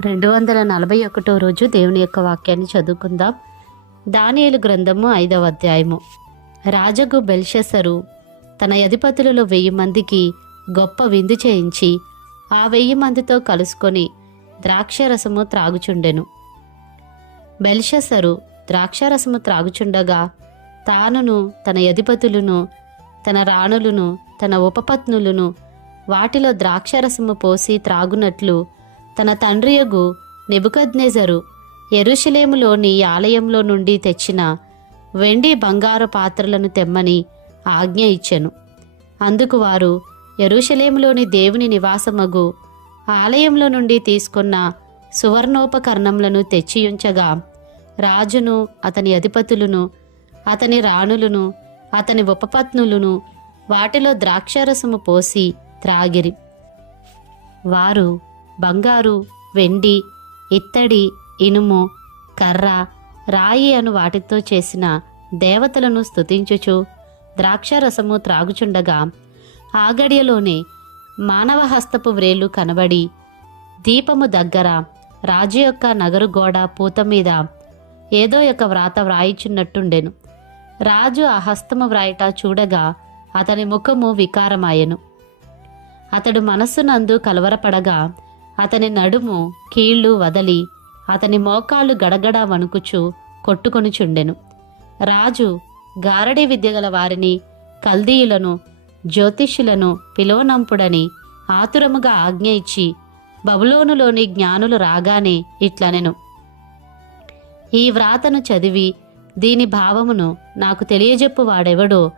రెండు వందల నలభై ఒకటో రోజు దేవుని యొక్క వాక్యాన్ని చదువుకుందాం. దానియలు గ్రంథము ఐదవ అధ్యాయము. రాజగు బెల్షెసరు తన అధిపతులలో వెయ్యి మందికి గొప్ప విందు చేయించి ఆ వెయ్యి మందితో కలుసుకొని ద్రాక్షరసము త్రాగుచుండెను. బెల్షెసరు ద్రాక్షరసము త్రాగుచుండగా తానును తన అధిపతులను తన రాణులను తన ఉపపత్నులను వాటిలో ద్రాక్షరసము పోసి త్రాగునట్లు తన తండ్రియగు నెబుకద్నెజరు ఎరుషలేములోని ఆలయంలో నుండి తెచ్చిన వెండి బంగారు పాత్రలను తెమ్మని ఆజ్ఞ ఇచ్చెను. అందుకు వారు ఎరుషలేములోని దేవుని నివాసమగు ఆలయంలో నుండి తీసుకున్న సువర్ణోపకరణములను తెచ్చియుంచగా రాజును అతని అధిపతులను అతని రాణులను అతని ఉపపత్నులను వాటిలో ద్రాక్షారసము పోసి త్రాగిరి. వారు బంగారు వెండి ఇత్తడి ఇనుము కర్ర రాయి అను వాటితో చేసిన దేవతలను స్తుతించుచు ద్రాక్షరసము త్రాగుచుండగా ఆగడియలోనే మానవహస్తపు వ్రేలు కనబడి దీపము దగ్గర రాజు యొక్క నగరు గోడ పూత మీద ఏదో ఒక వ్రాత వ్రాయిచున్నట్టుండెను. రాజు ఆ హస్తము వ్రాయట చూడగా అతని ముఖము వికారమాయెను. అతడు మనస్సునందు కలవరపడగా అతని నడుము కీళ్ళు వదలి అతని మోకాళ్ళు గడగడ వణుకుచు కొట్టుకొనుచుండెను. రాజు గారడీ విద్యగల వారిని కల్దీయులను జ్యోతిష్యులను పిలువనంపుడని ఆతురముగా ఆజ్ఞ ఇచ్చి బబులోనులోని జ్ఞానులు రాగానే ఇట్లనెను. ఈ వ్రాతను చదివి దీని భావమును నాకు తెలియజెప్పు వాడెవడో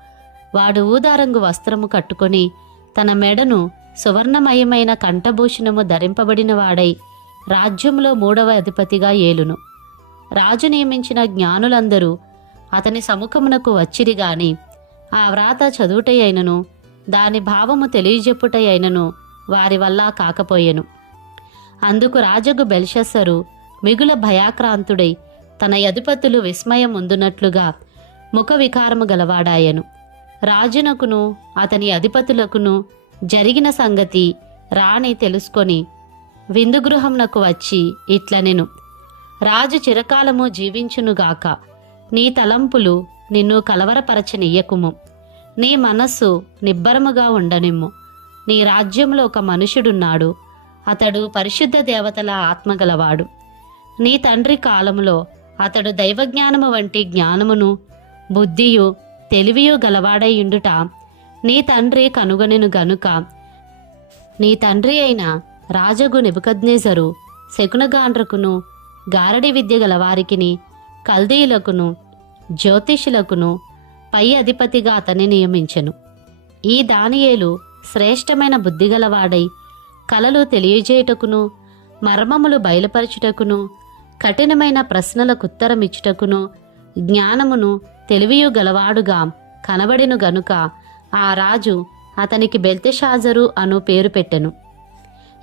వాడు ఊదారంగు వస్త్రము కట్టుకొని తన మెడను సువర్ణమయమైన కంఠభూషణము ధరింపబడిన వాడై రాజ్యంలో మూడవ అధిపతిగా ఏలును. రాజు నియమించిన జ్ఞానులందరూ అతని సముఖమునకు వచ్చిరి గాని ఆ వ్రాత చదువుటయైనను దాని భావము తెలియజెప్పుటయైనను వారి వల్ల కాకపోయెను. అందుకు రాజగు బెల్షస్సరు మిగుల భయాక్రాంతుడై తన అధిపతులు విస్మయం ఉందునట్లుగా ముఖ వికారము గలవాడాయను. రాజునకును అతని అధిపతులకును జరిగిన సంగతి రాణి తెలుసుకొని విందుగృహంనకు వచ్చి ఇట్లనెను రాజు చిరకాలము జీవించునుగాక నీ తలంపులు నిన్ను కలవరపరచనియ్యకుము. నీ మనస్సు నిబ్బరముగా ఉండనిమ్ము. నీ రాజ్యంలో ఒక మనుషుడున్నాడు. అతడు పరిశుద్ధ దేవతల ఆత్మగలవాడు. నీ తండ్రి కాలములో అతడు దైవజ్ఞానము వంటి జ్ఞానమును బుద్ధియు తెలివియు గలవాడైయుండుట నీ తండ్రి కనుగొనెను గనుక. నీ తండ్రి అయిన రాజగు నెబుకద్నేజరు శకునగాండ్రకును గారడి విద్య గలవారికిని కల్దీయులకును జ్యోతిషులకును పై అధిపతిగా అతన్ని నియమించెను. ఈ దానియేలు శ్రేష్టమైన బుద్ధిగలవాడై కలలు తెలియజేయుటకును మర్మములు బయలుపరచుటకును కఠినమైన ప్రశ్నలకు ఉత్తరమిచ్చుటకును జ్ఞానమును తెలివియు గలవాడుగా కనబడిను గనుక ఆ రాజు అతనికి బెల్తెషాజరు అను పేరు పెట్టెను.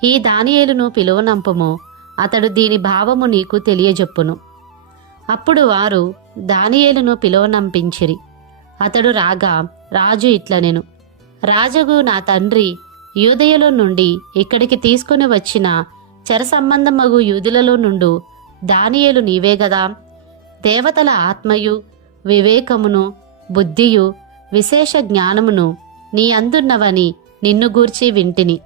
ఈ దానియేలును పిలువనంపము అతడు దీని భావము నీకు తెలియజెప్పును. అప్పుడు వారు దానియేలును పిలువనంపించిరి. అతడు రాగా రాజు ఇట్లనెను. రాజగు నా తండ్రి యూదయలో నుండి ఇక్కడికి తీసుకుని వచ్చిన చరసంబంధమగు యూదులలో నుండు దానియేలు నీవే గదా. దేవతల ఆత్మయు వివేకమును బుద్ధియు విశేష జ్ఞానమును నీ అందున్నవని నిన్ను గూర్చి వింటిని.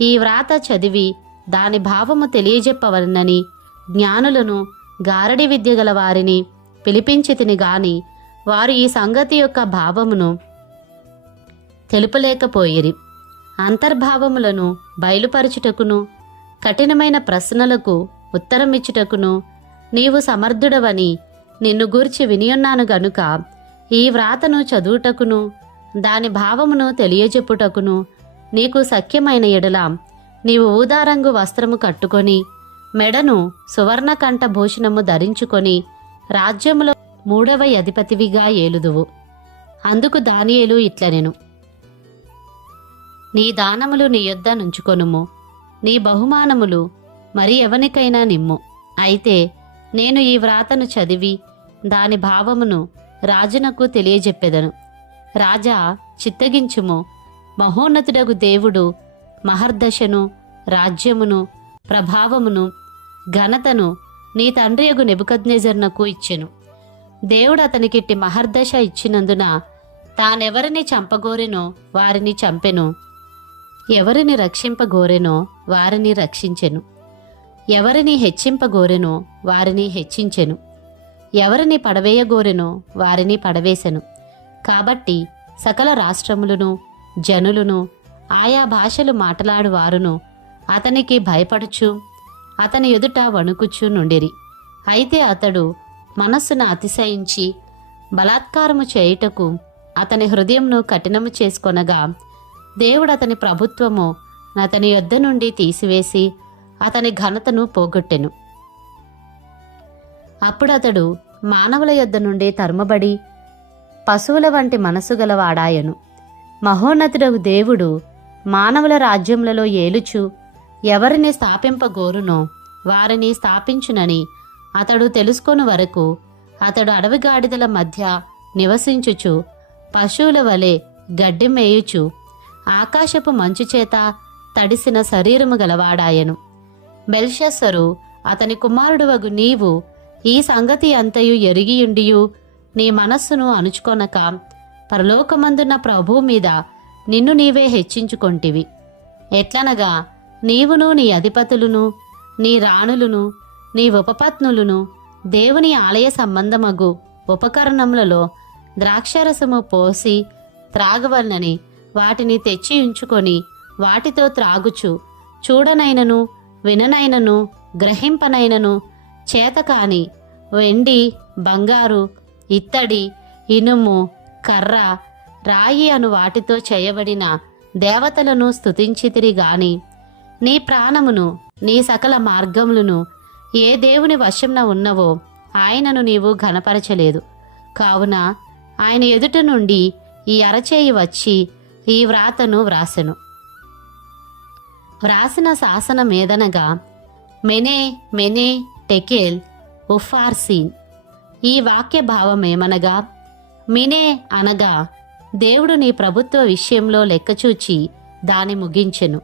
ఈ వ్రాత చదివి దాని భావము తెలియజెప్పవలనని జ్ఞానులను గారడి విద్య గల వారిని పిలిపించి తిని గాని వారు ఈ సంగతి యొక్క భావమును తెలుపలేకపోయిరి. అంతర్భావములను బయలుపరచుటకును కఠినమైన ప్రశ్నలకు ఉత్తరమిచ్చుటకును నీవు సమర్థుడవని నిన్ను గూర్చి వినియున్నాను గనుక ఈ వ్రాతను చదువుటకును దాని భావమును తెలియజెప్పుటకును నీకు సఖ్యమైన ఎడల నీవు ఊదారంగు వస్త్రము కట్టుకొని మెడను సువర్ణకంఠ భూషణము ధరించుకొని రాజ్యములో మూడవ అధిపతివిగా ఏలుదువు. అందుకు దానియేలు ఇట్లనెను. నీ దానములు నీ యొద్ద నుంచుకొనుము. నీ బహుమానములు మరి ఎవనికైనా నిమ్ము. అయితే నేను ఈ వ్రాతను చదివి దాని భావమును రాజునకు తెలియజెప్పెదను. రాజా చిత్తగించుము. మహోన్నతుడగు దేవుడు మహర్దశను రాజ్యమును ప్రభావమును ఘనతను నీ తండ్రియగు నెబుకద్నెజర్నకు ఇచ్చెను. దేవుడు అతనికిట్టి మహర్దశ ఇచ్చినందున తానెవరిని చంపగోరెనో వారిని చంపెను. ఎవరిని రక్షింపగోరెనో వారిని రక్షించెను. ఎవరిని హెచ్చింపగోరెనో వారిని హెచ్చించెను. ఎవరిని పడవేయగోరెనో వారిని పడవేశెను కాబట్టి సకల రాష్ట్రములను జనులను ఆయా భాషలు మాట్లాడువారును అతనికి భయపడుచు అతని ఎదుట వణుకుచు నుండిరి. అయితే అతడు మనస్సును అతిశయించి బలాత్కారము చేయుటకు అతని హృదయంను కఠినము చేసుకొనగా దేవుడు అతని ప్రభుత్వము అతని యొద్ద నుండి తీసివేసి అతని ఘనతను పోగొట్టెను. అప్పుడు అతడు మానవుల యొద్ద నుండి తరుమబడి పశువుల వంటి మనసు గలవాడాయను. మహోన్నతుడు దేవుడు మానవుల రాజ్యములలో ఏలుచు ఎవరిని స్థాపింపగోరునో వారిని స్థాపించునని అతడు తెలుసుకొని వరకు అతడు అడవి గాడిదల మధ్య నివసించుచు పశువుల వలె గడ్డి మేయుచు ఆకాశపు మంచు చేత తడిసిన శరీరము గలవాడాయను. బెల్షస్సరు అతని కుమారుడు వగు నీవు ఈ సంగతి అంతయు ఎరిగియుండియు నీ మనస్సును అణుచుకొనక పరలోకమందున్న ప్రభు మీద నిన్ను నీవే హెచ్చించుకొంటివి. ఎట్లనగా నీవును నీ అధిపతులును నీ రాణులును నీ ఉపపత్నులును దేవుని ఆలయ సంబంధమగు ఉపకరణములలో ద్రాక్షరసము పోసి త్రాగవలనని వాటిని తెచ్చి ఉంచుకొని వాటితో త్రాగుచు. చూడనైనను విననైనను గ్రహింపనైనను చేతకాని వెండి బంగారు ఇత్తడి ఇనుము కర్ర రాయి అను వాటితో చేయబడిన దేవతలను స్థుతించితిరి గాని నీ ప్రాణమును నీ సకల మార్గములను ఏ దేవుని వశంన ఉన్నవో ఆయనను నీవు ఘనపరచలేదు. కావున ఆయన ఎదుట నుండి ఈ అరచేయి వచ్చి ఈ వ్రాతను వ్రాసెను. వ్రాసిన శాసనమేదనగా మెనే మెనే టెకేల్ ఉఫార్సీన్ ఈ వాక్య భావమేమనగా మినే అనగా దేవుడు నీ ప్రభుత్వ విషయంలో లెక్కచూచి దాని ముగించెను.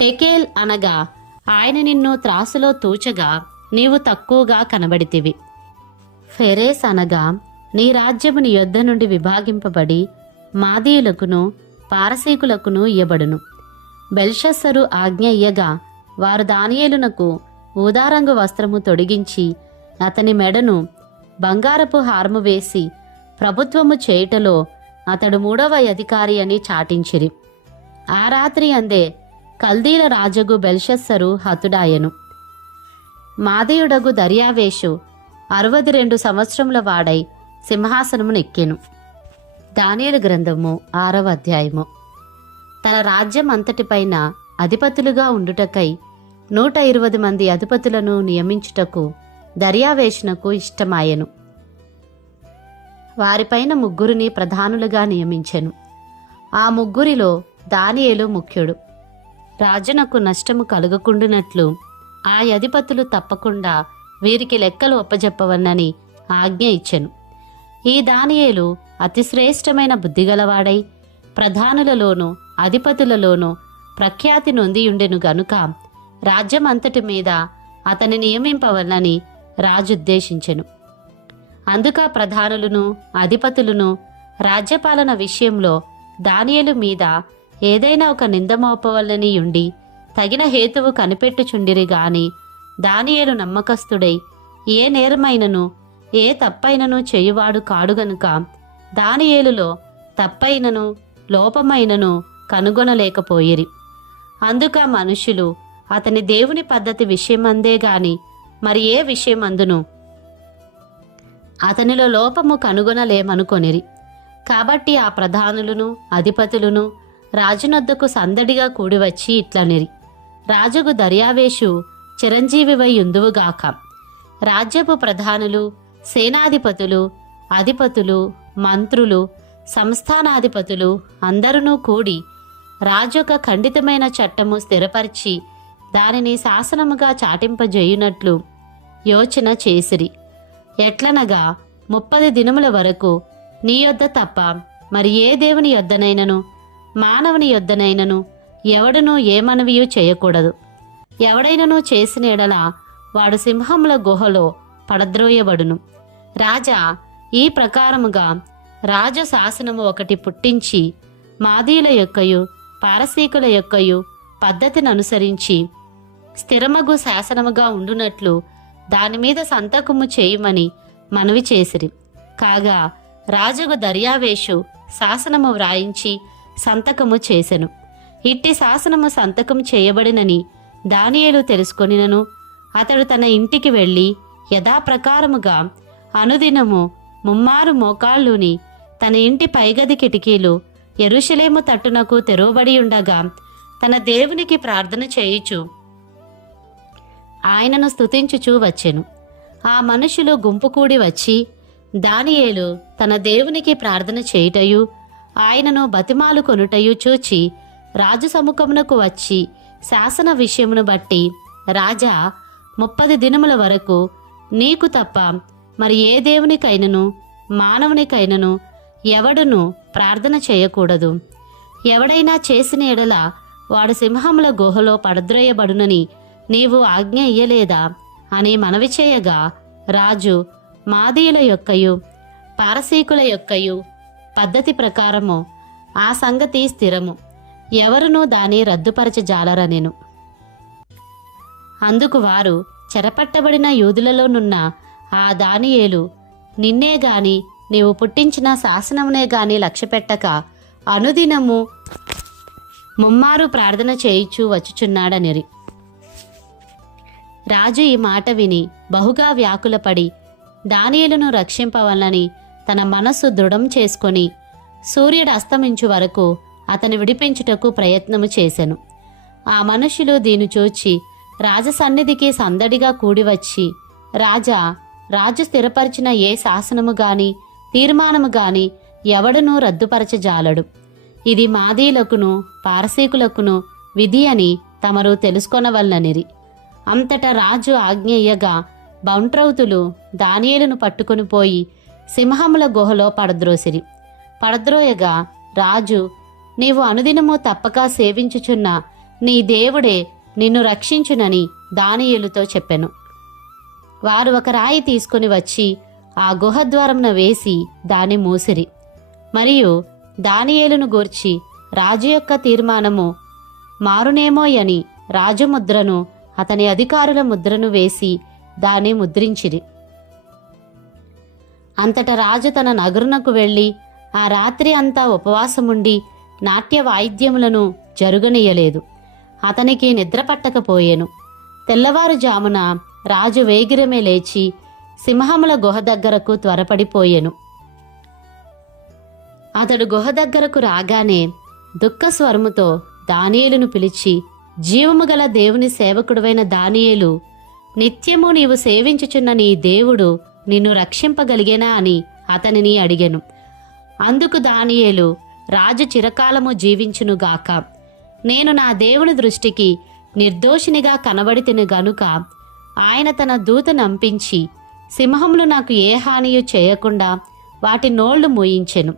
టెకేల్ అనగా ఆయన నిన్ను త్రాసులో తూచగా నీవు తక్కువగా కనబడితివి. ఫెరేస్ అనగా నీ రాజ్యము నీ యొద్ద నుండి విభాగింపబడి మాదీయులకును పారసీకులకును ఇయ్యబడును. బెల్షస్సరు ఆజ్ఞ ఇయ్యగా వారు దానియేలునకు ఊదారంగు వస్త్రము తొడిగించి అతని మెడను బంగారపు హార్ము వేసి ప్రభుత్వము చేయుటలో అతడు మూడవ అధికారి అని చాటించిరి. ఆ రాత్రి అందే కల్దీల రాజగు బెల్షస్సరు హతుడాయను. మాదయుడగు దర్యావేషు అరవది రెండు సంవత్సరముల వాడై సింహాసనము నెక్కెను. దానియలు గ్రంథము ఆరవ అధ్యాయము. తన రాజ్యం అంతటిపైన అధిపతులుగా ఉండుటకై నూట ఇరవై మంది అధిపతులను నియమించుటకు దర్యావేషణకు ఇష్టమాయెను. వారిపైన ముగ్గురిని ప్రధానులుగా నియమించెను. ఆ ముగ్గురిలో దానియేలు ముఖ్యుడు. రాజునకు నష్టము కలుగకుండునట్లు ఆ అధిపతులు తప్పకుండా వీరికి లెక్కలు ఒప్పజెప్పవన్నని ఆజ్ఞ ఇచ్చెను. ఈ దానియేలు అతిశ్రేష్టమైన బుద్ధిగలవాడై ప్రధానులలోనూ అధిపతులలోనూ ప్రఖ్యాతి నొందియుండెను గనుక రాజ్యమంతటి మీద అతని నియమింపవలనని రాజుద్దేశించెను. అందుక ప్రధానులను అధిపతులను రాజ్యపాలన విషయంలో దానియలు మీద ఏదైనా ఒక నిందమోపవలని ఉండి తగిన హేతువు కనిపెట్టుచుండిరి గాని దానియేలు నమ్మకస్తుడై ఏ నేరమైనను ఏ తప్పైనను చేయువాడు కాడుగనుక దానియేలులో తప్పైనను లోపమైనను కనుగొనలేకపోయిరి. అందుక మనుషులు అతని దేవుని పద్ధతి విషయమందే గాని మరి ఏ విషయమందును? అతనిలో లోపము కనుగొనలేమనుకొనిరి. కాబట్టి ఆ ప్రధానులను అధిపతులను రాజునొద్దకు సందడిగా కూడివచ్చి ఇట్లనిరి. రాజుకు దర్యావేషు చిరంజీవివై ఉందువుగాక రాజ్యపు ప్రధానులు సేనాధిపతులు అధిపతులు మంత్రులు సంస్థానాధిపతులు అందరూ కూడి రాజొక ఖండితమైన చట్టము స్థిరపరిచి దానిని శాసనముగా చాటింపజేయునట్లు యోచన చేసిరి. ఎట్లనగా ముప్పది దినముల వరకు నీ యొద్ద తప్ప మరి ఏ దేవుని యొద్దనైనను? మానవుని యొద్దనైనను ఎవడనూ ఏ మనవియు చేయకూడదు. ఎవడైనను చేసిన ఎడల వాడు సింహముల గుహలో పడద్రోయబడును. రాజా ఈ ప్రకారముగా రాజ శాసనము ఒకటి పుట్టించి మాదీల యొక్కయు పారసీకుల యొక్కయు పద్ధతిని అనుసరించి స్థిరమగు శాసనముగా ఉండునట్లు దానిమీద సంతకము చేయమని మనవి చేసిరి. కాగా రాజగు దర్యావేషు శాసనము వ్రాయించి సంతకము చేసెను. ఇట్టి శాసనము సంతకం చేయబడినని దానియేలు తెలుసుకొనినను. అతడు తన ఇంటికి వెళ్ళి యథాప్రకారముగా అనుదినము ముమ్మారు మోకాళ్ళుని తన ఇంటి పైగది కిటికీలు ఎరుషలేము తట్టునకు తెరవబడి ఉండగా తన దేవునికి ప్రార్థన చేయుచు ఆయనను స్థుతించుచూ వచ్చెను. ఆ మనుషులు గుంపు కూడి వచ్చి దానియేలు తన దేవునికి ప్రార్థన చేయుటయు ఆయనను బతిమాలు కొనుటయు చూచి రాజు సముఖమునకు వచ్చి శాసన విషయమును బట్టి రాజా ముప్పది దినముల వరకు నీకు తప్ప మరి ఏ దేవునికైనను మానవునికైనను ఎవడును ప్రార్థన చేయకూడదు. ఎవడైనా చేసిన ఎడల వాడు సింహముల గుహలో పడద్రోయబడునని నీవు ఆజ్ఞ ఇయ్యలేదా? అని మనవి చేయగా రాజు మాదీయుల యొక్కయు పారసీకుల యొక్కయు పద్ధతి ప్రకారము ఆ సంగతి స్థిరము. ఎవరునూ దాని రద్దుపరచజాలరనెను. అందుకు వారు చెరపట్టబడిన యూదులలోనున్న ఆ దానియేలు నిన్నే గాని నీవు పుట్టించిన శాసనమునే గాని లక్ష్యపెట్టక అనుదినము ముమ్మారు ప్రార్థన చేయిచూ వచ్చుచున్నాడనిరి. రాజు ఈ మాట విని బహుగా వ్యాకులపడి దానియలను రక్షింపవలని తన మనస్సు దృఢం చేసుకొని సూర్యుడు అస్తమించు వరకు అతని విడిపించుటకు ప్రయత్నము చేశాను ఆ మనుషులు దీని చూచి రాజసన్నిధికి సందడిగా కూడివచ్చి రాజా రాజు స్థిరపరిచిన ఏ శాసనము గాని తీర్మానము గాని ఎవడునూ రద్దుపరచజాలడు. ఇది మాదీలకును పారసీకులకును విధి అని తమరు తెలుసుకొనవలననిరి. అంతటా రాజు ఆజ్ఞేయగా బౌంట్రౌతులు దానియేలును పట్టుకుని పోయి సింహముల గుహలో పడద్రోసిరి. పడద్రోయగా రాజు నీవు అనుదినము తప్పక సేవించుచున్న నీ దేవుడే నిన్ను రక్షించునని దానియేలుతో చెప్పెను. వారు ఒక రాయి తీసుకుని వచ్చి ఆ గుహద్వారమున వేసి దాని మూసిరి. మరియు దానియేలును గూర్చి రాజు యొక్క తీర్మానము మారునేమోయని రాజు ముద్రను అతని అధికారుల ముద్రను వేసి దాన్ని ముద్రించిరి. అంతట రాజు తన నగరునకు వెళ్ళి ఆ రాత్రి అంతా ఉపవాసముండి నాట్య వాయిద్యములను జరుగనీయలేదు. అతనికి నిద్ర పట్టకపోయెను. తెల్లవారుజామున రాజు వేగిరమే లేచి సింహముల గుహ దగ్గరకు త్వరపడిపోయెను. అతడు గుహ దగ్గరకు రాగానే దుఃఖస్వరముతో దానియులను పిలిచి జీవము గల దేవుని సేవకుడువైన దానియేలు నిత్యము నీవు సేవించుచున్న నీ దేవుడు నిన్ను రక్షింపగలిగేనా అని అతనిని అడిగెను. అందుకు దానియేలు రాజు చిరకాలము జీవించునుగాక నేను నా దేవుని దృష్టికి నిర్దోషినిగా కనబడితిను గనుక ఆయన తన దూత నంపించి సింహములు నాకు ఏ హానియు చేయకుండా వాటి నోళ్ళు మూయించెను.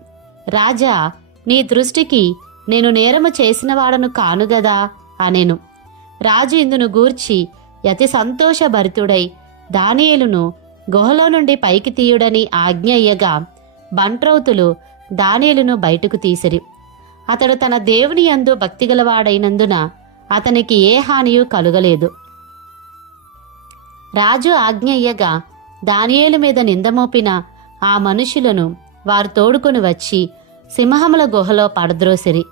రాజా నీ దృష్టికి నేను నేరము చేసినవాడను కానుగదా అనెను. రాజు ఇందును గూర్చి అతి సంతోషభరితుడై దానియేలును గుహలో నుండి పైకి తీయుడని ఆజ్ఞ ఇయ్యగా బంట్రౌతులు దానియేలును బయటకు తీసిరి. అతడు తన దేవుని యందు భక్తిగలవాడైనందున అతనికి ఏ హానియు కలుగలేదు. రాజు ఆజ్ఞ ఇయ్యగా దానియేలు మీద నిందమోపిన ఆ మనుషులను వారు తోడుకొని వచ్చి సింహముల గుహలో పడద్రోసిరి.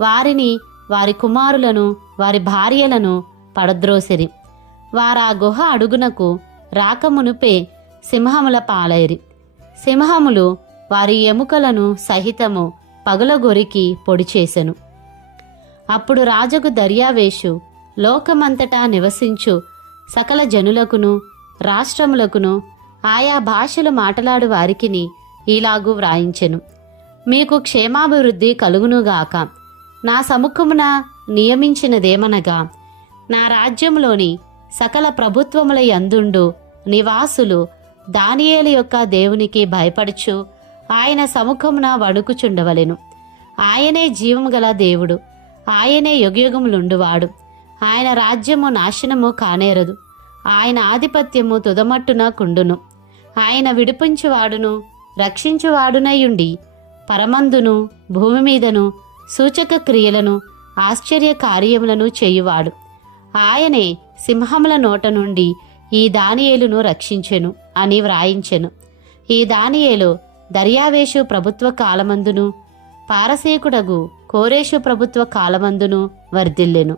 వారిని వారి కుమారులను వారి భార్యలను పడద్రోసిరి. వారా గుహ అడుగునకు రాకమునుపే సింహముల పాలైరి. సింహములు వారి ఎముకలను సహితము పగులగొరికి పొడి చేసెను. అప్పుడు రాజుకు దర్యావేషు లోకమంతటా నివసించు సకల జనులకును రాష్ట్రములకును ఆయా భాషలు మాట్లాడు వారికిని ఇలాగు వ్రాయించెను. మీకు క్షేమాభివృద్ధి కలుగునుగాక. నా సముఖమున నియమించినదేమనగా నా రాజ్యంలోని సకల ప్రభుత్వముల యందుండు నివాసులు దానియేలు యొక్క దేవునికి భయపడుచు ఆయన సముఖమున వణుకుచుండవలెను. ఆయనే జీవము గల దేవుడు ఆయనే యుగయుగములుండువాడు. ఆయన రాజ్యము నాశనము కానేరదు ఆయన ఆధిపత్యము తుదమట్టున కుండును. ఆయన విడిపించువాడును రక్షించువాడునయుండి పరమందును భూమి మీదను సూచక క్రియలను ఆశ్చర్య కార్యములను చేయువాడు. ఆయనే సింహముల నోట నుండి ఈ దానియేలును రక్షించెను అని వ్రాయించెను. ఈ దానియేలు దర్యావేషు ప్రభుత్వ కాలమందును పారసీకుడగు కోరేషు ప్రభుత్వ కాలమందును వర్ధిల్లెను.